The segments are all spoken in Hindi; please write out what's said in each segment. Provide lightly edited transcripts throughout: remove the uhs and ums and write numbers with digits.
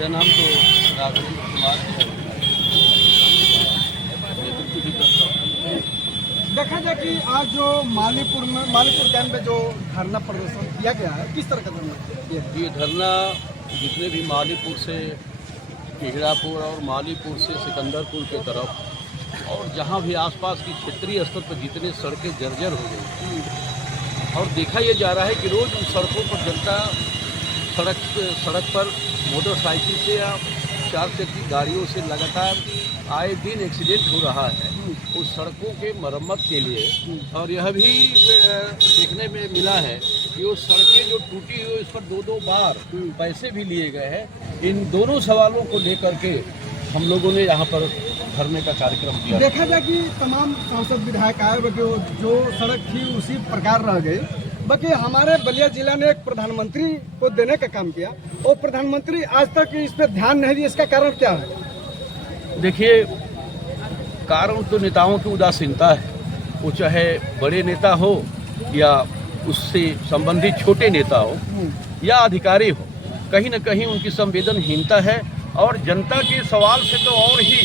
मेरा नाम तो राघवेंद्र कुमार है, नेतृत्व भी करता हूँ। देखा जाए कि आज जो मालीपुर कैंप में जो धरना प्रदर्शन किया गया है, किस तरह का धरना किया गया? ये धरना जितने भी मालीपुर से पिहड़ापुर और मालीपुर से सिकंदरपुर के तरफ और जहाँ भी आसपास की क्षेत्रीय स्तर पर जितने सड़कें जर्जर हो गई और देखा ये जा रहा है कि रोज़ उन सड़कों पर जनता सड़क पर मोटरसाइकिल से या 4 चक्की गाड़ियों से लगातार आए दिन एक्सीडेंट हो रहा है उस सड़कों के मरम्मत के लिए। और यह भी देखने में मिला है कि वो सड़कें जो टूटी हुई उस पर 2-2 बार पैसे भी लिए गए हैं। इन दोनों सवालों को लेकर के हम लोगों ने यहाँ पर धरने का कार्यक्रम किया। देखा जाए कि तमाम सांसद विधायक आए बल्कि जो सड़क थी उसी प्रकार रह गई, बल्कि हमारे बलिया जिला ने एक प्रधानमंत्री को देने का काम किया और प्रधानमंत्री आज तक इस पर ध्यान नहीं दिया। इसका कारण क्या है? देखिए, कारण तो नेताओं की उदासीनता है, वो चाहे बड़े नेता हो या उससे संबंधित छोटे नेता हो या अधिकारी हो, कहीं न कहीं उनकी संवेदनहीनता है और जनता के सवाल से तो और ही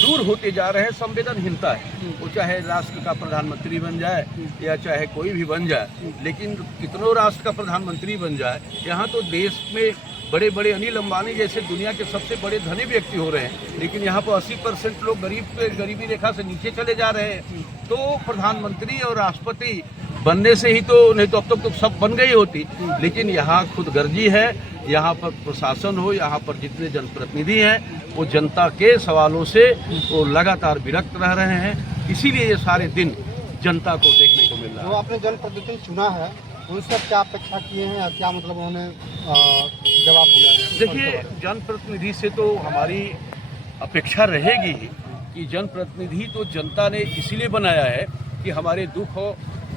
दूर होते जा रहे हैं। संवेदनहीनता है, वो चाहे राष्ट्र का प्रधानमंत्री बन जाए या चाहे कोई भी बन जाए, लेकिन कितनों राष्ट्र का प्रधानमंत्री बन जाए, यहाँ तो देश में बड़े बड़े अनिल अंबानी जैसे दुनिया के सबसे बड़े धनी व्यक्ति हो रहे हैं, लेकिन यहाँ पर 80% लोग गरीबी रेखा से नीचे चले जा रहे हैं। तो प्रधानमंत्री और राष्ट्रपति बनने से ही तो, नहीं तो अब तक तो सब बन गई होती, लेकिन यहाँ खुदगर्जी है। यहाँ पर प्रशासन हो, यहाँ पर जितने जनप्रतिनिधि हैं वो जनता के सवालों से वो लगातार विरक्त रह रहे हैं, इसीलिए ये सारे दिन जनता को देखने को मिल रहा है। जो आपने जनप्रतिनिधि चुना है उनसे क्या अपेक्षा किए हैं और क्या मतलब उन्होंने जवाब दिया है? देखिए, जनप्रतिनिधि से तो हमारी अपेक्षा रहेगी कि जनप्रतिनिधि तो जनता ने इसीलिए बनाया है कि हमारे दुख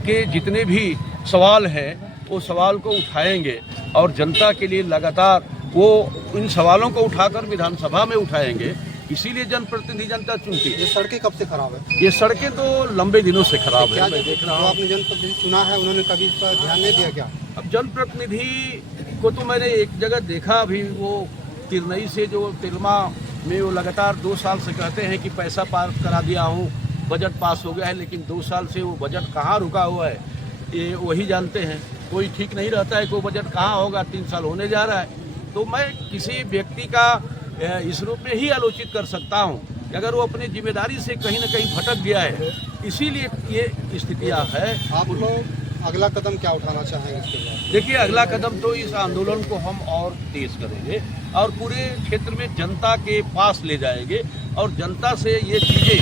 के जितने भी सवाल हैं वो सवाल को उठाएंगे और जनता के लिए लगातार वो इन सवालों को उठाकर विधानसभा में उठाएंगे, इसीलिए जनप्रतिनिधि जनता चुनती है। ये सड़कें कब से खराब है? ये सड़कें तो लंबे दिनों से खराब है। मैं देख रहा हूँ आपने जनप्रतिनिधि चुना है, उन्होंने कभी इस पर ध्यान नहीं दिया क्या? अब जनप्रतिनिधि को तो मैंने एक जगह देखा, अभी वो तिरनई से जो तिलमा में वो लगातार 2 साल से कहते हैं कि पैसा पास करा दिया हूँ, बजट पास हो गया है, लेकिन 2 साल से वो बजट कहाँ रुका हुआ है ये वही जानते हैं। कोई ठीक नहीं रहता है कि वो बजट कहाँ होगा, 3 साल होने जा रहा है। तो मैं किसी व्यक्ति का इस रूप में ही आलोचित कर सकता हूँ कि अगर वो अपनी जिम्मेदारी से कहीं न कहीं भटक गया है, इसीलिए ये स्थितियाँ है। आप लोग अगला कदम क्या उठाना चाहेंगे इसके बाद? देखिए, अगला कदम तो इस आंदोलन को हम और तेज करेंगे और पूरे क्षेत्र में जनता के पास ले जाएंगे और जनता से ये चीज़ें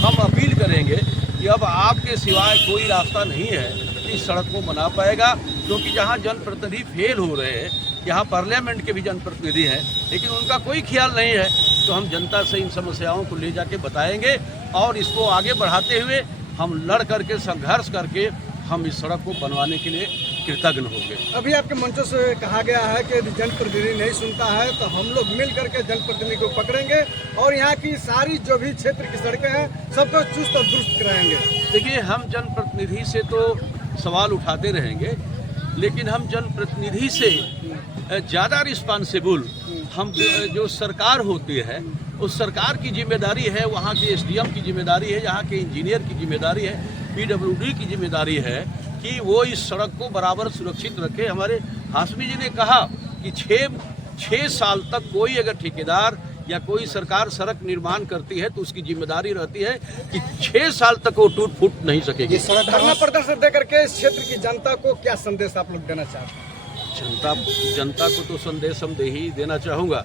हम अपील करेंगे कि अब आपके सिवाय कोई रास्ता नहीं है इस सड़क को बना पाएगा, क्योंकि जहाँ जनप्रतिनिधि फेल हो रहे हैं, यहाँ पार्लियामेंट के भी जनप्रतिनिधि हैं, लेकिन उनका कोई ख्याल नहीं है। तो हम जनता से इन समस्याओं को ले जाके बताएंगे और इसको आगे बढ़ाते हुए हम लड़ करके संघर्ष करके हम इस सड़क को बनवाने के लिए कृतज्ञ होंगे। अभी आपके मंचों से कहा गया है कि जनप्रतिनिधि नहीं सुनता है तो हम लोग मिल करके जनप्रतिनिधि को पकड़ेंगे और यहाँ की सारी जो भी क्षेत्र की सड़कें हैं सबको चुस्त और दुरुस्त कराएंगे। देखिए, हम जनप्रतिनिधि से तो सवाल उठाते रहेंगे, लेकिन हम जनप्रतिनिधि से ज़्यादा रिस्पॉन्सिबल हम जो सरकार होती है उस सरकार की जिम्मेदारी है, वहाँ के SDM की जिम्मेदारी है, यहाँ के इंजीनियर की जिम्मेदारी है, PWD की जिम्मेदारी है कि वो इस सड़क को बराबर सुरक्षित रखे। हमारे हाशमी जी ने कहा कि 6 साल तक कोई अगर ठेकेदार या कोई सरकार सड़क निर्माण करती है तो उसकी जिम्मेदारी रहती है कि 6 साल तक वो टूट फूट नहीं सकेगी। धरना प्रदर्शन देकर के इस क्षेत्र की जनता को क्या संदेश आप लोग देना चाहते हैं? जनता को तो संदेश हम ही देना चाहूँगा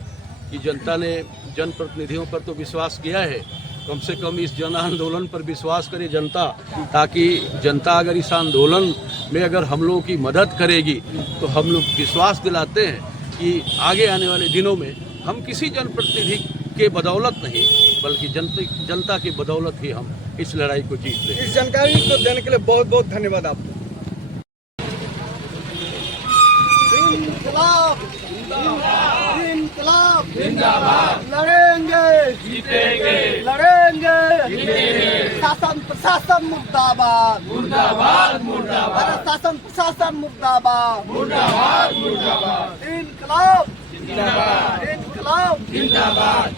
कि जनता ने जनप्रतिनिधियों पर तो विश्वास किया है, कम से कम इस जन आंदोलन पर विश्वास करे जनता, ताकि जनता अगर इस आंदोलन में अगर हम लोगों की मदद करेगी तो हम लोग विश्वास दिलाते हैं कि आगे आने वाले दिनों में हम किसी जनप्रतिनिधि के बदौलत नहीं बल्कि जनता की बदौलत ही हम इस लड़ाई को जीत लेंगे। इस जानकारी को देने के लिए बहुत बहुत धन्यवाद आपको। इंकलाब जिंदाबाद, लड़ेंगे जीतेंगे, लड़ेंगे जीतेंगे। शासन प्रशासन मुर्दाबाद, मुर्दाबाद मुर्दाबाद, शासन प्रशासन मुर्दाबाद, मुर्दाबाद मुर्दाबाद। इंकलाब जिंदाबाद, इंकलाब। बदलाव जिंदाबाद।